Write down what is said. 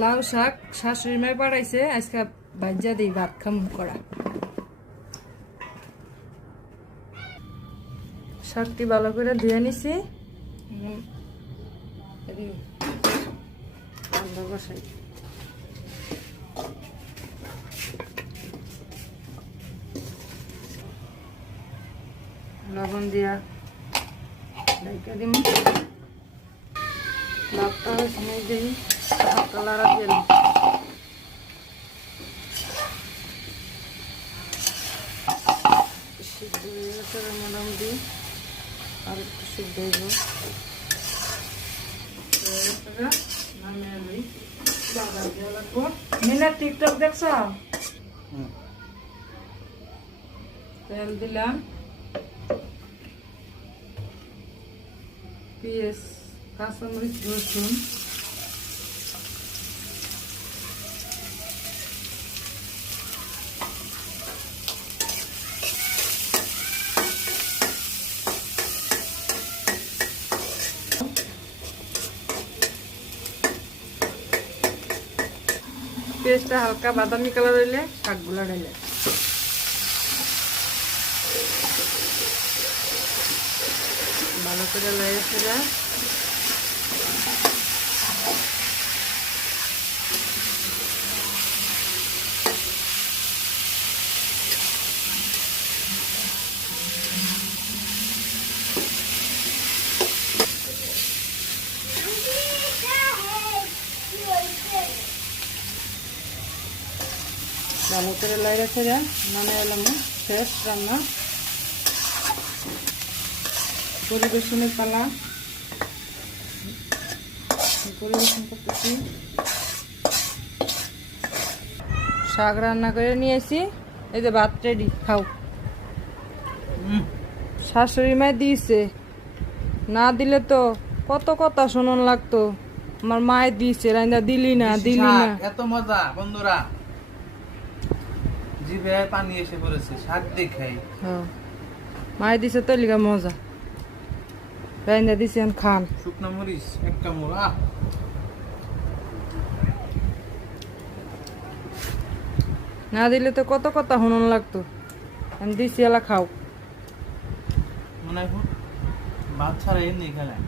লাউ শাক শাশুড়ি মাই পাঠাইছে, আজকে ভাজ্যা দিই ভাত খাম করা। শাকটি ভালো করে ধুয়ে নিছি, বসাই। লবণ দিয়া ঢাকা দিম। ভাতটা সময় দিই, ভাতটা লাড়া দিয়ে সিদ্ধ হয়ে গেছে মোটামুটি, আর একটু সিদ্ধ হইব। মিনা টিকটক দেখছ? তেল দিলাম, পেঁয়াজ, কাঁচামরিচ, রসুন, পেঁয়াজটা হালকা বাদামি কালার হইলে শাকগুলা ঢেলে ভালো করে লেগে ফেলে ভালো করে লেগে ফেলে মানে এলাম শেষ রান্না। পরিবেশনের পালা, পরিবেশন করতেছি। শাক রান্না করে নিয়েছি, এই যে ভাত রেডি, খাও। শাশুড়ি মাই দিয়েছে, না দিলে তো কত কথা শোনান লাগতো। আমার মায় দিয়েছে, রাইন্দা দিলি না দিলি না। এত মজা বন্ধুরা, জিভে পানি এসে পড়েছে শাক দেখাই। হ্যাঁ, মায় দিছে তো লিগা মজা, রাইন্দা দিছেন খান। শুকনো মরিচ এক কামড়, না দিলে তো কত কথা শোনান লাগতো, আমি দিছি এলা খাও। মনে হয় ভাত ছাড়া এমনি খেলাম।